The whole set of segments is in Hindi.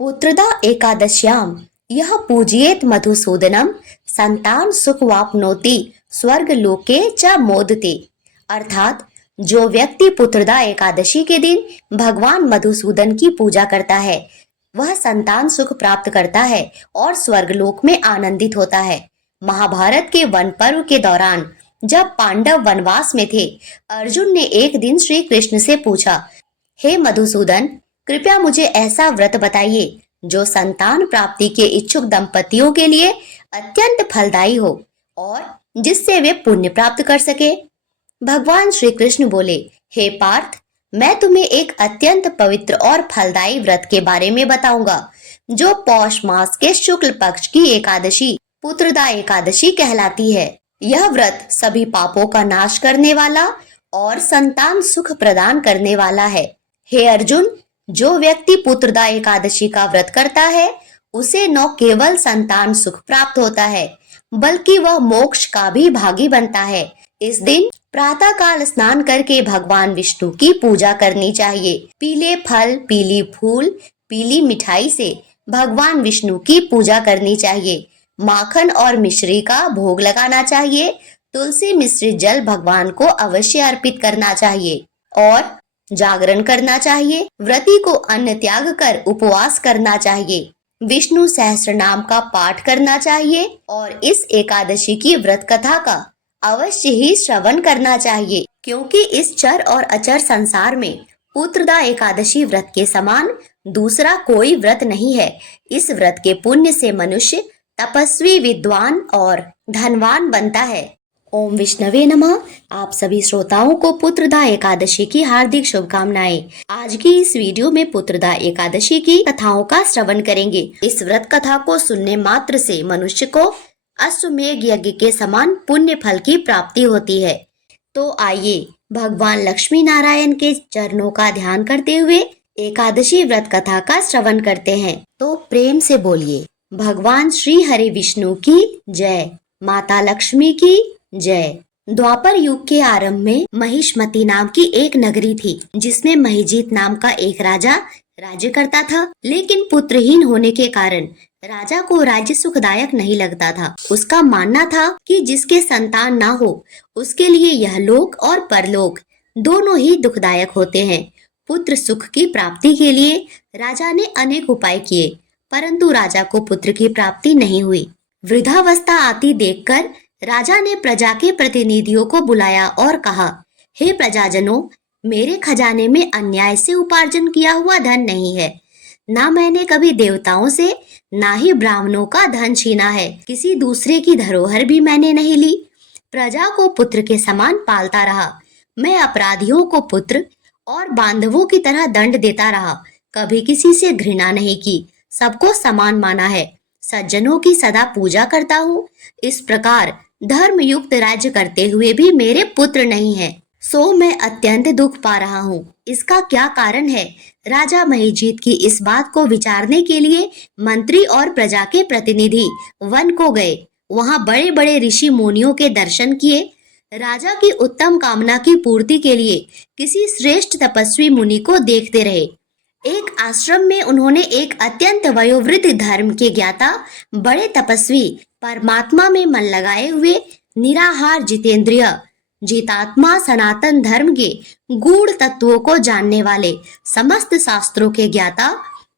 पुत्रदा एकादश्याम यह पूजयेत मधुसूदनम संतान सुख वाप्नोति स्वर्ग लोके च मोदते। अर्थात जो व्यक्ति पुत्रदा एकादशी के दिन भगवान मधुसूदन की पूजा करता है वह संतान सुख प्राप्त करता है और स्वर्गलोक में आनंदित होता है। महाभारत के वन पर्व के दौरान जब पांडव वनवास में थे, अर्जुन ने एक दिन श्री कृष्ण से पूछा, हे मधुसूदन, कृपया मुझे ऐसा व्रत बताइए जो संतान प्राप्ति के इच्छुक दंपतियों के लिए अत्यंत फलदायी हो और जिससे वे पुण्य प्राप्त कर सके। भगवान श्री कृष्ण बोले, हे पार्थ, मैं तुम्हें एक अत्यंत पवित्र और फलदायी व्रत के बारे में बताऊंगा जो पौष मास के शुक्ल पक्ष की एकादशी पुत्रदा एकादशी कहलाती है। यह व्रत सभी पापों का नाश करने वाला और संतान सुख प्रदान करने वाला है। हे अर्जुन, जो व्यक्ति पुत्रदा एकादशी का व्रत करता है उसे न केवल संतान सुख प्राप्त होता है बल्कि वह मोक्ष का भी भागी बनता है। इस दिन प्रातः काल स्नान करके भगवान विष्णु की पूजा करनी चाहिए। पीले फल, पीली फूल, पीली मिठाई से भगवान विष्णु की पूजा करनी चाहिए। माखन और मिश्री का भोग लगाना चाहिए। तुलसी मिश्रित जल भगवान को अवश्य अर्पित करना चाहिए और जागरण करना चाहिए। व्रती को अन्न त्याग कर उपवास करना चाहिए। विष्णु सहस्त्र नाम का पाठ करना चाहिए और इस एकादशी की व्रत कथा का अवश्य ही श्रवण करना चाहिए, क्योंकि इस चर और अचर संसार में पुत्रदा एकादशी व्रत के समान दूसरा कोई व्रत नहीं है। इस व्रत के पुण्य से मनुष्य तपस्वी, विद्वान और धनवान बनता है। ओम विष्णवे नमः। आप सभी श्रोताओं को पुत्रदा एकादशी की हार्दिक शुभकामनाएं। आज की इस वीडियो में पुत्रदा एकादशी की कथाओं का श्रवण करेंगे। इस व्रत कथा को सुनने मात्र से मनुष्य को अश्वमेध यज्ञ के समान पुण्य फल की प्राप्ति होती है। तो आइए भगवान लक्ष्मी नारायण के चरणों का ध्यान करते हुए एकादशी व्रत कथा का श्रवण करते हैं। तो प्रेम से बोलिए, भगवान श्री हरि विष्णु की जय, माता लक्ष्मी की जय। द्वापर युग के आरंभ में महिष्मती नाम की एक नगरी थी जिसमें महिजीत नाम का एक राजा राज्य करता था। लेकिन पुत्रहीन होने के कारण राजा को राज्य सुखदायक नहीं लगता था। उसका मानना था कि जिसके संतान ना हो उसके लिए यह लोक और परलोक दोनों ही दुखदायक होते हैं। पुत्र सुख की प्राप्ति के लिए राजा ने अनेक उपाय किए, परंतु राजा को पुत्र की प्राप्ति नहीं हुई। वृद्धावस्था आती देखकर राजा ने प्रजा के प्रतिनिधियों को बुलाया और कहा, हे प्रजाजनों, मेरे खजाने में अन्याय से उपार्जन किया हुआ धन नहीं है। ना मैंने कभी देवताओं से ना ही ब्राह्मणों का धन छीना है। किसी दूसरे की धरोहर भी मैंने नहीं ली। प्रजा को पुत्र के समान पालता रहा। मैं अपराधियों को पुत्र और बांधवों की तरह दंड देता रहा। कभी किसी से घृणा नहीं की, सबको समान माना है। सज्जनों की सदा पूजा करता हूँ। इस प्रकार धर्म युक्त राज्य करते हुए भी मेरे पुत्र नहीं है, सो मैं अत्यंत दुख पा रहा हूँ। इसका क्या कारण है? राजा महिजीत की इस बात को विचारने के लिए मंत्री और प्रजा के प्रतिनिधि वन को गए। वहाँ बड़े बड़े ऋषि मुनियों के दर्शन किए। राजा की उत्तम कामना की पूर्ति के लिए किसी श्रेष्ठ तपस्वी मुनि को देखते रहे। एक आश्रम में उन्होंने एक अत्यंत वयोवृद्ध धर्म के ज्ञाता, बड़े तपस्वी, परमात्मा में मन लगाए हुए, निराहार, जितेंद्रिय, जितात्मा, सनातन धर्म के गूढ़ तत्वों को जानने वाले, समस्त शास्त्रों के ज्ञाता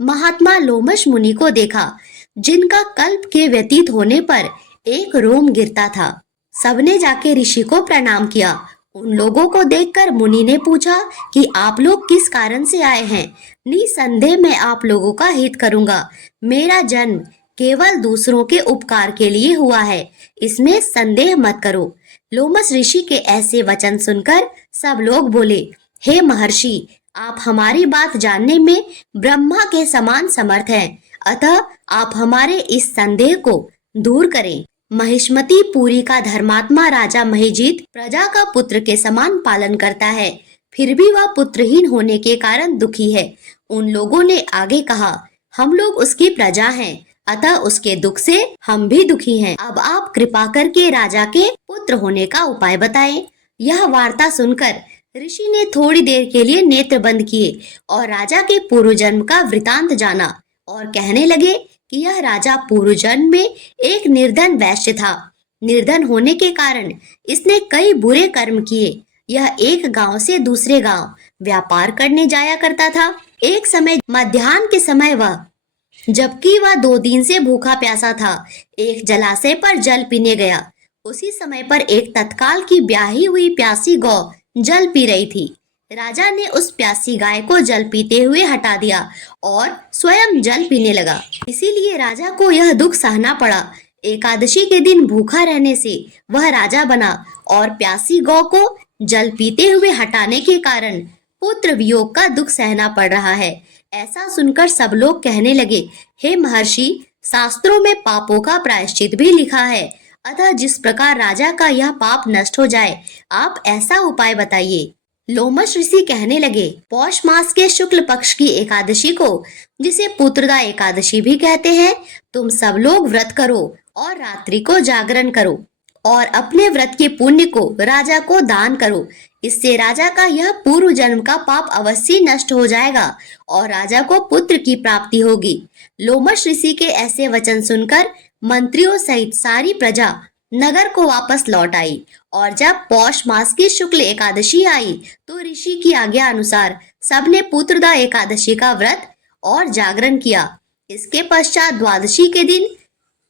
महात्मा लोमश मुनि को देखा, जिनका कल्प के व्यतीत होने पर एक रोम गिरता था। सबने जाके ऋषि को प्रणाम किया। उन लोगों को देखकर मुनि ने पूछा कि आप लोग किस कारण से आए हैं? निसंदेह मैं आप लोगों का हित करूंगा। मेरा जन्म केवल दूसरों के उपकार के लिए हुआ है, इसमें संदेह मत करो। लोमश ऋषि के ऐसे वचन सुनकर सब लोग बोले, हे महर्षि, आप हमारी बात जानने में ब्रह्मा के समान समर्थ हैं, अतः आप हमारे इस संदेह को दूर करें। महिष्मती पुरी का धर्मात्मा राजा महिजीत प्रजा का पुत्र के समान पालन करता है, फिर भी वह पुत्रहीन होने के कारण दुखी है। उन लोगों ने आगे कहा, हम लोग उसकी प्रजा हैं, अतः उसके दुख से हम भी दुखी हैं। अब आप कृपा करके राजा के पुत्र होने का उपाय बताएं। यह वार्ता सुनकर ऋषि ने थोड़ी देर के लिए नेत्र बंद किए और राजा के पूर्व जन्म का वृतांत जाना और कहने लगे कि यह राजा पूर्व जन्म में एक निर्धन वैश्य था। निर्धन होने के कारण इसने कई बुरे कर्म किए। यह एक गांव से दूसरे गांव व्यापार करने जाया करता था। एक समय मध्याह्न के समय जबकि वह 2 दिन से भूखा प्यासा था, एक जलाशय पर जल पीने गया। उसी समय पर एक तत्काल की ब्याही हुई प्यासी गौ जल पी रही थी। राजा ने उस प्यासी गाय को जल पीते हुए हटा दिया और स्वयं जल पीने लगा। इसीलिए राजा को यह दुख सहना पड़ा। एकादशी के दिन भूखा रहने से वह राजा बना और प्यासी गौ को जल पीते हुए हटाने के कारण पुत्र वियोग का दुख सहना पड़ रहा है। ऐसा सुनकर सब लोग कहने लगे, हे महर्षि, शास्त्रों में पापों का प्रायश्चित भी लिखा है, अतः जिस प्रकार राजा का यह पाप नष्ट हो जाए, आप ऐसा उपाय बताइए। लोमश ऋषि कहने लगे, पौष मास के शुक्ल पक्ष की एकादशी को, जिसे पुत्रदा एकादशी भी कहते हैं, तुम सब लोग व्रत करो और रात्रि को जागरण करो और अपने व्रत के पुण्य को राजा को दान करो। इससे राजा का यह पूर्व जन्म का पाप अवश्य नष्ट हो जाएगा और राजा को पुत्र की प्राप्ति होगी। लोमश ऋषि के ऐसे वचन सुनकर मंत्रियों सहित सारी प्रजा नगर को वापस लौट आई और जब पौष मास की शुक्ल एकादशी आई तो ऋषि की आज्ञा अनुसार सबने पुत्रदा एकादशी का व्रत और जागरण किया। इसके पश्चात द्वादशी के दिन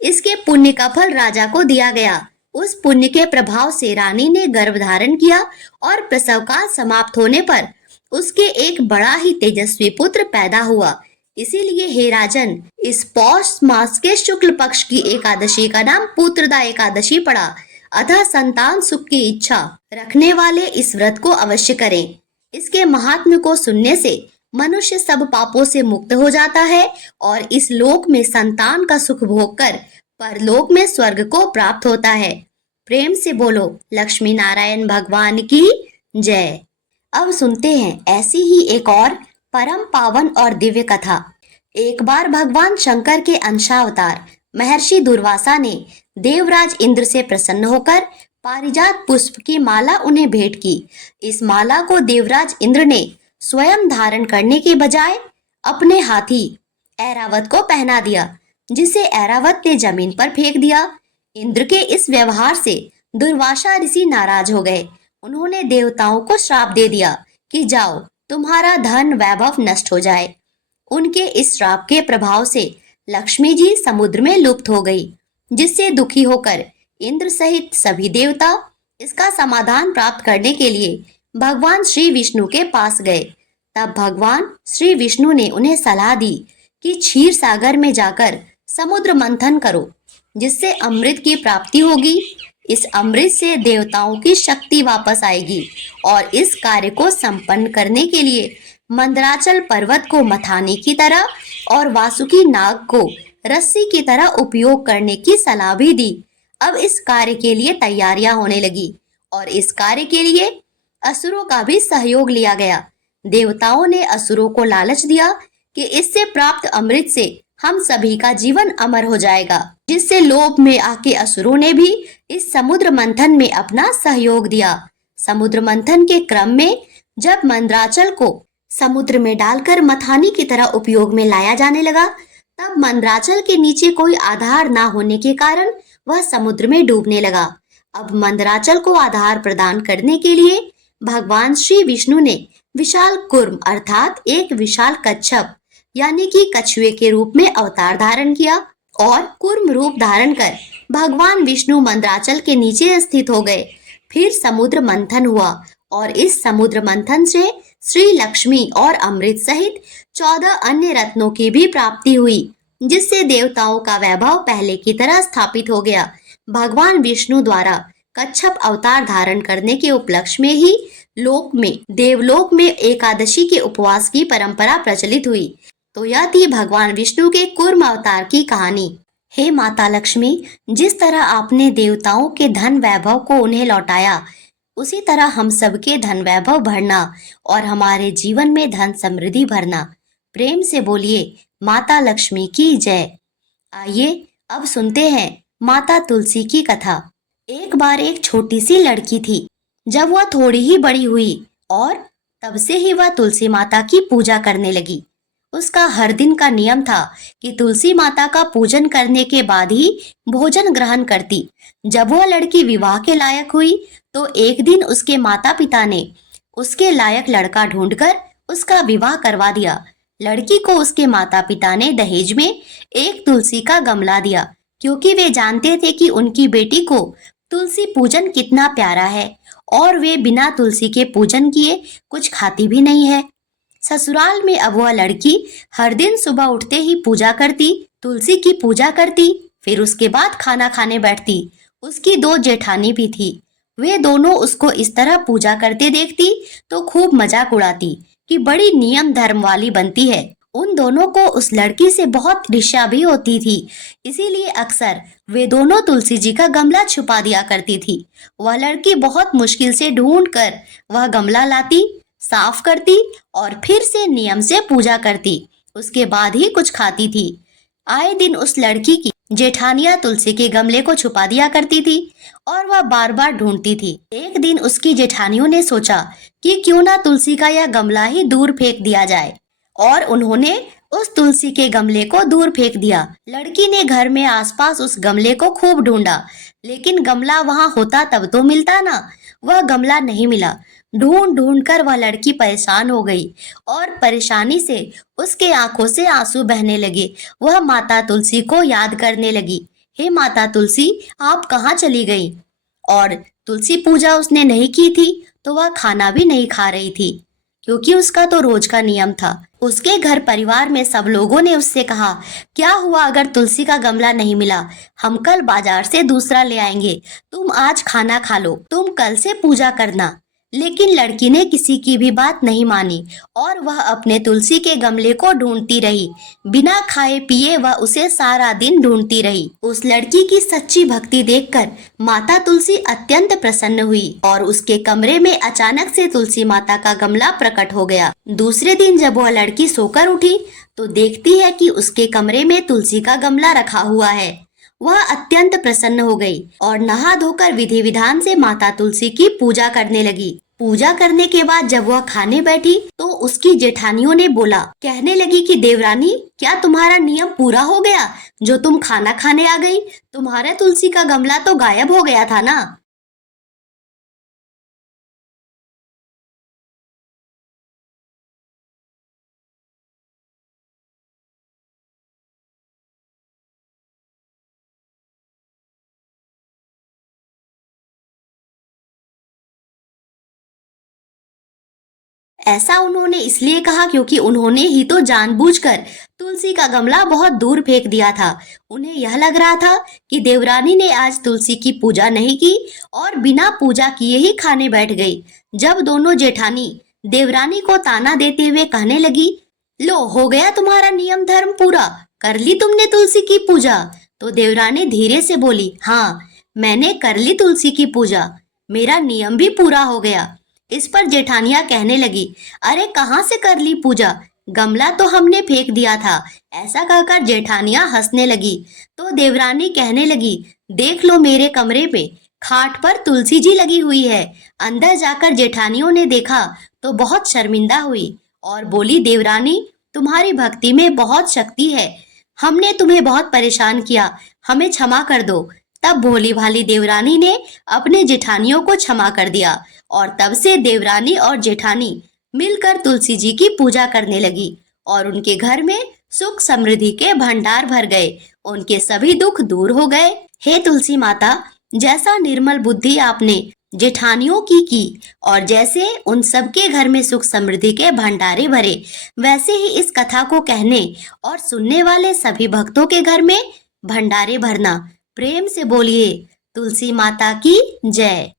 इसके पुण्य का फल राजा को दिया गया। उस पुण्य के प्रभाव से रानी ने गर्भ धारण किया और प्रसव काल समाप्त होने पर उसके एक बड़ा ही तेजस्वी पुत्र पैदा हुआ। इसीलिए हे राजन, इस पौष मास के शुक्ल पक्ष की एकादशी का नाम पुत्रदा एकादशी पड़ा। अतः संतान सुख की इच्छा रखने वाले इस व्रत को अवश्य करें। इसके महात्म्य को सुनने से मनुष्य सब पापों से मुक्त हो जाता है और इस लोक में संतान का सुख भोग कर परलोक में स्वर्ग को प्राप्त होता है। प्रेम से बोलो लक्ष्मी नारायण भगवान की जय। अब सुनते हैं ऐसी ही एक और परम पावन और दिव्य कथा। एक बार भगवान शंकर के अंशावतार महर्षि दुर्वासा ने देवराज इंद्र से प्रसन्न होकर पारिजात पुष्प की माला उन्हें भेंट की। इस माला को देवराज इंद्र ने स्वयं धारण करने के बजाय अपने हाथी ऐरावत को पहना दिया, जिसे ऐरावत ने जमीन पर फेंक दिया। इंद्र के इस व्यवहार से दुर्वासा ऋषि नाराज हो गए। उन्होंने देवताओं को श्राप दे दिया कि जाओ, तुम्हारा धन वैभव नष्ट हो जाए। उनके इस श्राप के प्रभाव से लक्ष्मी जी समुद्र में लुप्त हो गई, जिससे दुखी होकर इंद्र सहित सभी देवता इसका समाधान प्राप्त करने के लिए भगवान श्री विष्णु के पास गए। तब भगवान श्री विष्णु ने उन्हें सलाह दी कि क्षीर सागर में जाकर समुद्र मंथन करो, जिससे अमृत की प्राप्ति होगी। इस अमृत से देवताओं की शक्ति वापस आएगी और इस कार्य को संपन्न करने के लिए मंदराचल पर्वत को मथाने की तरह और वासुकी नाग को रस्सी की तरह उपयोग करने की सलाह भी दी। अब इस कार्य के लिए तैयारियां होने लगी और इस कार्य के लिए असुरों का भी सहयोग लिया गया। देवताओं ने असुरों को लालच दिया कि इससे प्राप्त अमृत से हम सभी का जीवन अमर हो जाएगा, जिससे लोभ में आके असुरों ने भी इस समुद्र मंथन में अपना सहयोग दिया। समुद्र मंथन के क्रम में जब मंदराचल को समुद्र में डालकर मथानी की तरह उपयोग में लाया जाने लगा, तब मंदराचल के नीचे कोई आधार ना होने के कारण वह समुद्र में डूबने लगा। अब मंदराचल को आधार प्रदान करने के लिए भगवान श्री विष्णु ने विशाल कूर्म अर्थात एक विशाल कच्छप यानी कि कछुए के रूप में अवतार धारण किया और कूर्म रूप धारण कर भगवान विष्णु मंदराचल के नीचे स्थित हो गए। फिर समुद्र मंथन हुआ और इस समुद्र मंथन से श्री लक्ष्मी और अमृत सहित 14 अन्य रत्नों की भी प्राप्ति हुई, जिससे देवताओं का वैभव पहले की तरह स्थापित हो गया। भगवान विष्णु द्वारा कच्छप अवतार धारण करने के उपलक्ष्य में ही देवलोक में एकादशी के उपवास की परंपरा प्रचलित हुई। तो यह थी भगवान विष्णु के कूर्म अवतार की कहानी। हे माता लक्ष्मी, जिस तरह आपने देवताओं के धन वैभव को उन्हें लौटाया, उसी तरह हम सबके धन वैभव भरना और हमारे जीवन में धन समृद्धि भरना। प्रेम से बोलिए माता लक्ष्मी की जय। आइए अब सुनते हैं माता तुलसी की कथा। एक बार एक छोटी सी लड़की थी। जब वह थोड़ी ही बड़ी हुई और तब से ही वह तुलसी माता की पूजा करने लगी। उसका हर दिन का नियम था कि तुलसी माता का पूजन करने के बाद ही भोजन ग्रहण करती। जब वह लड़की विवाह के लायक हुई तो एक दिन उसके माता पिता ने उसके लायक लड़का ढूंढकर उसका विवाह करवा दिया। लड़की को उसके माता पिता ने दहेज में एक तुलसी का गमला दिया, क्योंकि वे जानते थे कि उनकी बेटी को तुलसी पूजन कितना प्यारा है और वे बिना तुलसी के पूजन किए कुछ खाती भी नहीं है। ससुराल में अब वह लड़की हर दिन सुबह उठते ही पूजा करती, तुलसी की पूजा करती, फिर उसके बाद खाना खाने बैठती। उसकी दो जेठानी भी थी। वे दोनों उसको इस तरह पूजा करते देखती तो खूब मजाक उड़ाती कि बड़ी नियम धर्म वाली बनती है। उन दोनों को उस लड़की से बहुत ईर्ष्या भी होती थी, इसीलिए अक्सर वे दोनों तुलसी जी का गमला छुपा दिया करती थी। वह लड़की बहुत मुश्किल से ढूंढ कर वह गमला लाती, साफ करती और फिर से नियम से पूजा करती। उसके बाद ही कुछ खाती थी। आए दिन उस लड़की की जेठानियां तुलसी के गमले को छुपा दिया करती थी और वह बार बार ढूंढती थी। एक दिन उसकी जेठानियों ने सोचा कि क्यों ना तुलसी का यह गमला ही दूर फेंक दिया जाए, और उन्होंने उस तुलसी के गमले को दूर फेंक दिया। लड़की ने घर में आसपास उस गमले को खूब ढूंढा, लेकिन गमला वहां होता तब तो मिलता ना। वह गमला नहीं मिला। ढूंढ ढूंढ कर वह लड़की परेशान हो गई और परेशानी से उसके आंखों से आंसू बहने लगे। वह माता तुलसी को याद करने लगी, हे माता तुलसी, आप कहाँ चली गई? और तुलसी पूजा उसने नहीं की थी तो वह खाना भी नहीं खा रही थी, क्योंकि उसका तो रोज का नियम था। उसके घर परिवार में सब लोगों ने उससे कहा, क्या हुआ अगर तुलसी का गमला नहीं मिला? हम कल बाजार से दूसरा ले आएंगे, तुम आज खाना खा लो, तुम कल से पूजा करना। लेकिन लड़की ने किसी की भी बात नहीं मानी और वह अपने तुलसी के गमले को ढूंढती रही। बिना खाए पिए वह उसे सारा दिन ढूंढती रही। उस लड़की की सच्ची भक्ति देखकर माता तुलसी अत्यंत प्रसन्न हुई और उसके कमरे में अचानक से तुलसी माता का गमला प्रकट हो गया। दूसरे दिन जब वह लड़की सोकर उठी तो देखती है कि उसके कमरे में तुलसी का गमला रखा हुआ है। वह अत्यंत प्रसन्न हो गई और नहा धोकर विधि विधान से माता तुलसी की पूजा करने लगी। पूजा करने के बाद जब वह खाने बैठी तो उसकी जेठानियों ने बोला, कहने लगी कि देवरानी, क्या तुम्हारा नियम पूरा हो गया जो तुम खाना खाने आ गई? तुम्हारा तुलसी का गमला तो गायब हो गया था ना। ऐसा उन्होंने इसलिए कहा क्योंकि उन्होंने ही तो जानबूझकर तुलसी का गमला बहुत दूर फेंक दिया था। उन्हें यह लग रहा था कि देवरानी ने आज तुलसी की पूजा नहीं की और बिना पूजा किए ही खाने बैठ गई। जब दोनों जेठानी देवरानी को ताना देते हुए कहने लगी, लो हो गया तुम्हारा नियम धर्म पूरा, कर ली तुमने तुलसी की पूजा, तो देवरानी धीरे से बोली, हाँ मैंने कर ली तुलसी की पूजा, मेरा नियम भी पूरा हो गया। इस पर जेठानियां कहने लगी, अरे कहाँ से कर ली पूजा, गमला तो हमने फेंक दिया था। ऐसा कहकर जेठानियां हंसने लगी तो देवरानी कहने लगी, देख लो मेरे कमरे पे खाट पर तुलसी जी लगी हुई है। अंदर जाकर जेठानियों ने देखा तो बहुत शर्मिंदा हुई और बोली, देवरानी तुम्हारी भक्ति में बहुत शक्ति है, हमने तुम्हें बहुत परेशान किया, हमें क्षमा कर दो। तब भोली भाली देवरानी ने अपने जेठानियों को क्षमा कर दिया और तब से देवरानी और जेठानी मिलकर तुलसी जी की पूजा करने लगी और उनके घर में सुख समृद्धि के भंडार भर गए। उनके सभी दुख दूर हो गए। हे तुलसी माता, जैसा निर्मल बुद्धि आपने जेठानियों की और जैसे उन सबके घर में सुख समृद्धि के भंडारे भरे, वैसे ही इस कथा को कहने और सुनने वाले सभी भक्तों के घर में भंडारे भरना। प्रेम से बोलिए तुलसी माता की जय।